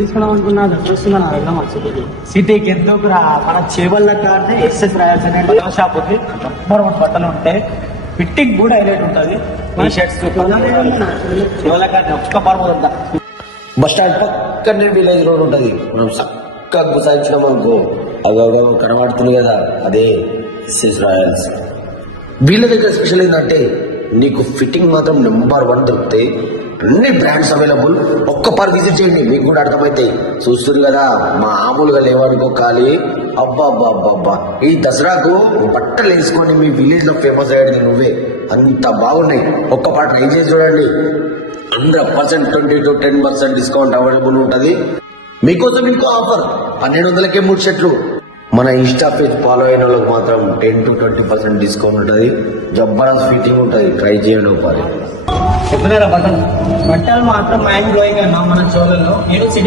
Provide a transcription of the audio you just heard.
తీసుకున్నాం అనుకున్నా వస్తున్నాను వెళ్దాం సిటీకి ఎందుకు మన చేవల్ల అంటే ఎస్ఎస్ రాయల్స్ అనే బట్టల షాప్ ఉంది. నెంబర్ 1 బట్టలు ఉంటాయి. ఫిట్టింగ్ కూడా హైలైట్ ఉంటుంది. టీ షర్ట్స్ చేవల్ల కాడ ఒక్క పర్వత బస్ స్టాండ్ పక్కనే విలేజ్ రోడ్ ఉంటుంది. మనం చక్కగా గుసాయించినాం అనుకో అగ కనబడుతుంది కదా, అదే ఎస్ఎస్ రాయల్స్. వీళ్ళ దగ్గర స్పెషల్ ఏంటంటే నీకు ఫిట్టింగ్ మాత్రం నెంబర్ 1 దొరుకుతాయి. అన్ని బ్రాండ్స్ అవైలబుల్. ఒక్కపారి విజిట్ చేయండి, మీకు కూడా అర్థమైతాయి. చూస్తుంది కదా మామూలుగా లేవనుకో ఖాళీ. అబ్బా అబ్బా అబ్బా అబ్బా, ఈ దసరాకు బట్టలు వేసుకొని మీ విలేజ్ లో ఫేమస్ అయ్యేది నువ్వే. అంత బాగున్నాయి. ఒక్కపాటు ట్రై చేసి చూడండి. 100% 20 to 10% డిస్కౌంట్ అవైలబుల్ ఉంటుంది. మీకోసం ఇంకో ఆఫర్ 1200కే 3 షర్ట్లు. మన ఇన్స్టా పేజ్ ఫాలో అయిన వాళ్ళకి మాత్రం 10 to 20% డిస్కౌంట్ ఉంటుంది. జబర్దస్త్ ఫిట్టింగ్ ఉంటుంది. ట్రై చేయండి ఒకసారి. బట్టలు మాత్రం మైండ్ బ్లోయింగ్ అన్నా మన చోళల్లో. నేను సిటీ